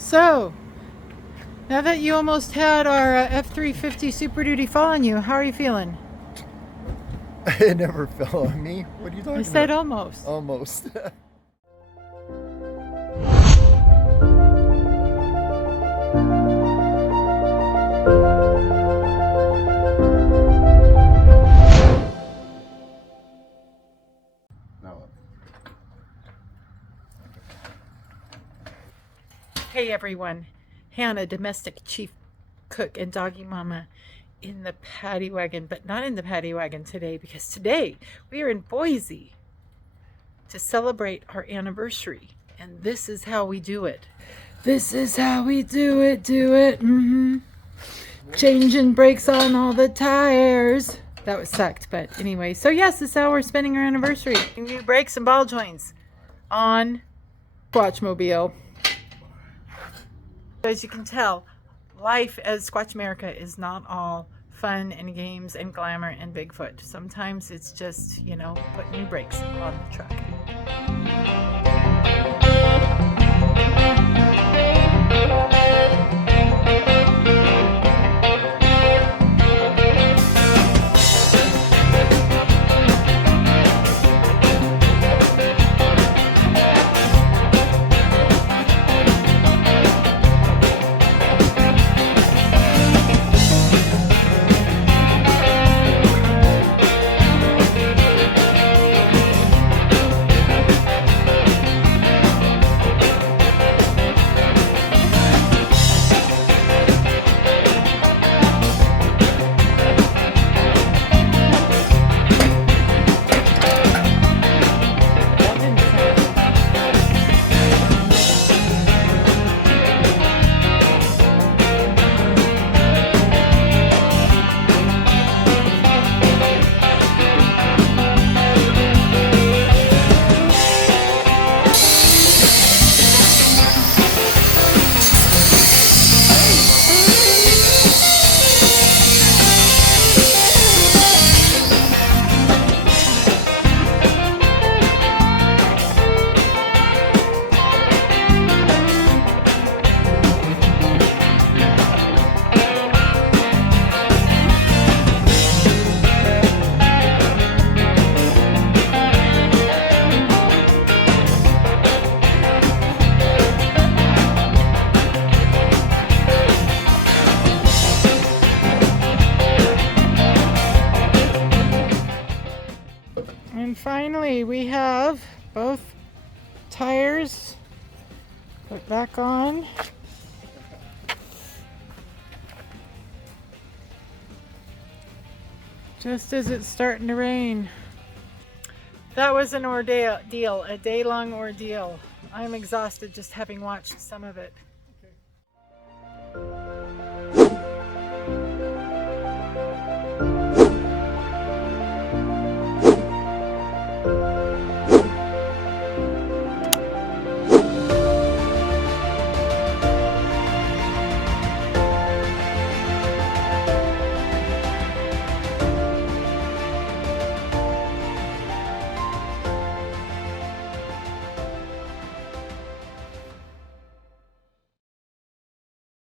So, now that you almost had our F-350 Super Duty fall on you, how are you feeling? It never fell on me. What are you talking about? I said almost. Almost. No. Hey everyone, Hannah, domestic chief cook and doggy mama in the paddy wagon, but not in the paddy wagon today because today we are in Boise to celebrate our anniversary, and this is how we do it. This is how we do it, Changing brakes on all the tires. That was sucked, but anyway. So yes, this is how we're spending our anniversary. New brakes and ball joints on Squatchmobile. As you can tell, life as Squatch America is not all fun and games and glamour and Bigfoot. Sometimes it's just, put new brakes on the truck. And finally, we have both tires put back on. Just as it's starting to rain. That was an ordeal, a day-long ordeal. I'm exhausted just having watched some of it.